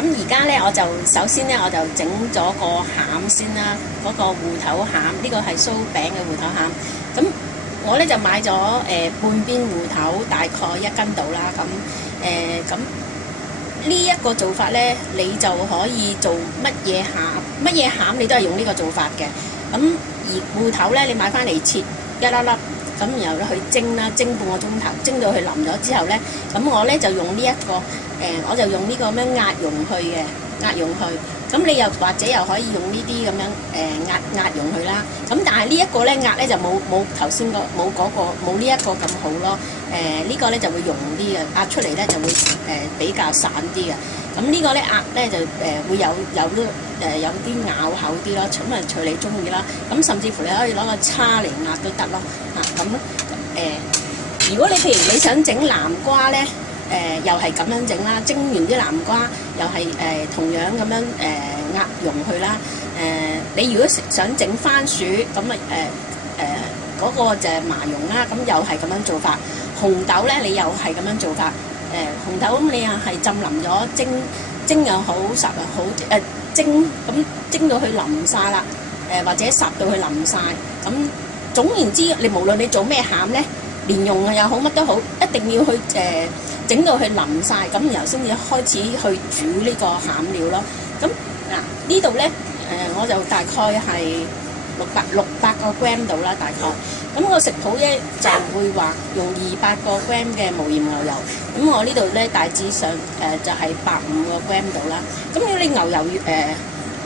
咁而家咧我就首先咧我就整咗個餡先啦，嗰、個芋頭餡，呢、個係酥餅嘅芋頭餡。咁我咧就買咗半邊芋頭，大概1斤到啦。咁呢一個做法咧，你就可以做乜嘢餡你都係用呢個做法嘅。咁而芋頭咧，你買翻嚟切一粒粒。咁然後咧去蒸啦，蒸半個鐘頭，蒸到佢腍咗之後咧，咁我咧就用呢、一個我就用呢個咩壓溶去嘅，壓溶去。咁你又或者又可以用呢啲咁樣壓溶去啦。咁但係呢一個咧壓咧就冇頭先冇呢一個咁好咯。呢個咧就會溶啲嘅，壓出嚟咧就會比較散啲嘅。咁呢個咧壓咧就會有啲咬口啲咯，咁啊隨你中意啦。咁甚至乎你可以攞個叉嚟壓都得咯。如果你譬如你想整南瓜咧，又係咁樣整啦，蒸完啲南瓜又係同樣咁樣壓溶去啦。你如果想整番薯咁嗰個就係麻蓉啦，咁又係咁樣做法。紅豆咧你又係咁樣做法。紅豆咁你又係浸腍咗蒸又好，烚又好，蒸到佢腍晒啦，或者烚到佢腍晒。咁總言之，你無論你做咩餡咧，蓮蓉又好乜都好，一定要去整到佢腍晒，咁然後先至開始去煮呢個餡料咯。咁嗱呢度咧我就大概係600個 gram 度啦，大概。咁個食譜咧就會話用200個 gram 嘅無鹽牛油。咁我呢度咧大致上就係150個 gram 度啦。咁如果你牛油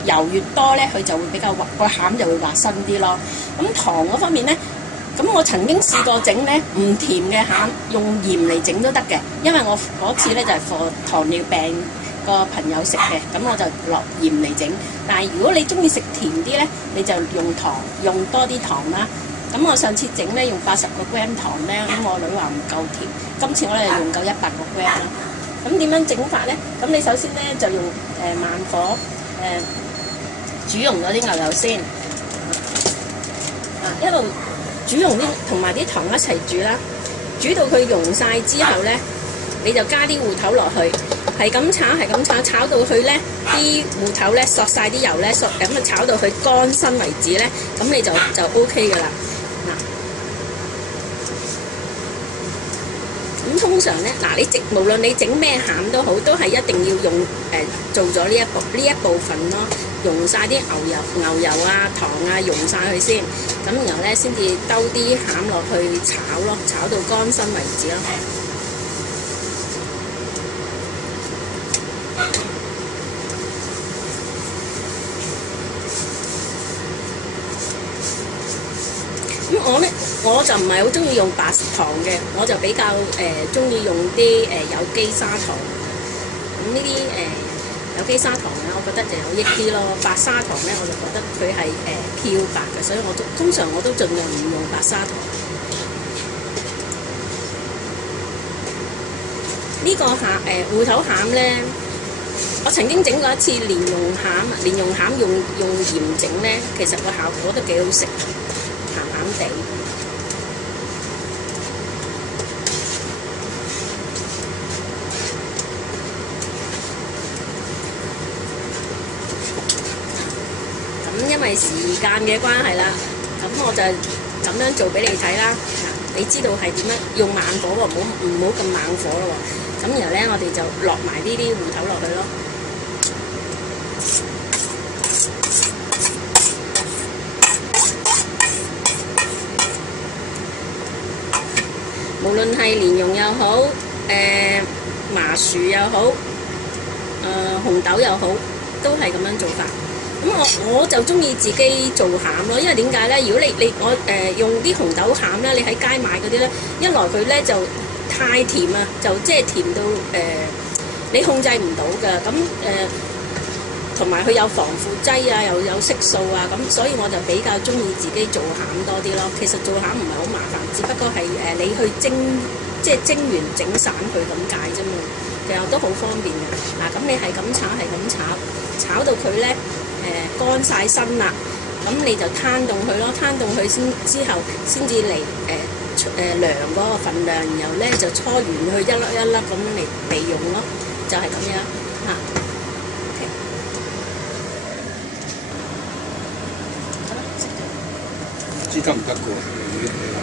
油越多咧，佢就會比較滑，個餡就會滑身啲咯。咁糖嗰方面咧，咁我曾經試過整咧唔甜嘅餡，用鹽嚟整都得嘅。因為我嗰次咧就係for糖尿病個朋友食嘅，咁我就落鹽嚟整。但係如果你中意食甜啲咧，你就用多啲糖啦。咁我上次整咧用80個 gram 糖咧，咁我女話唔夠甜，今次我哋用夠100個 gram 啦。咁點樣整法咧？咁你首先咧就用慢火煮溶咗啲牛油先，一路煮溶啲同埋啲糖一齊煮啦。煮到佢溶晒之後咧，你就加啲芋頭落去，係咁炒，炒到佢咧啲芋頭咧索晒啲油咧，咁啊炒到佢乾身為止咧，咁你就 OK 噶啦。咁通常咧，無論你整咩餡都好，都係一定要用做咗呢一部分咯，溶晒啲牛油啊、糖啊，溶晒佢先。咁然後咧，先至兜啲餡落去炒咯，炒到乾身為止咯。咁我就唔係好中意用白糖嘅，我就比較中意用啲有機砂糖。咁呢啲有機砂糖咧，我覺得就有益啲咯。白砂糖咧，我就覺得佢係漂白嘅，所以通常我都盡量唔用白砂糖。呢個芋頭餡咧，我曾經整過一次蓮蓉餡用鹽整咧，其實個效果都幾好食，鹹鹹地。因為時間嘅關係啦，咁我就咁樣做俾你睇啦。你知道係點樣用慢火喎，唔好咁猛火咯喎。咁然後咧，我哋就落埋呢啲芋頭落去咯。無論係蓮蓉又好，麻薯又好，紅豆又好，都係咁樣做法。咁我就中意自己做餡咯，因為點解咧？如果我用啲紅豆餡咧，你喺街買嗰啲咧，一來佢咧就太甜啊，就即係甜到你控制唔到㗎。咁同埋佢有防腐劑啊，又有色素啊，咁所以我就比較中意自己做餡多啲咯。其實做餡唔係好麻煩，只不過係你去蒸，即係蒸完整散佢咁解啫嘛。其實都好方便嘅。嗱，咁你係咁炒到佢咧。乾晒身啦，咁你就攤凍佢咯，攤凍佢之後先至嚟量嗰個份量，然後咧就搓完佢一粒一粒咁嚟備用咯，就係咁樣嚇。知得唔得嘅喎？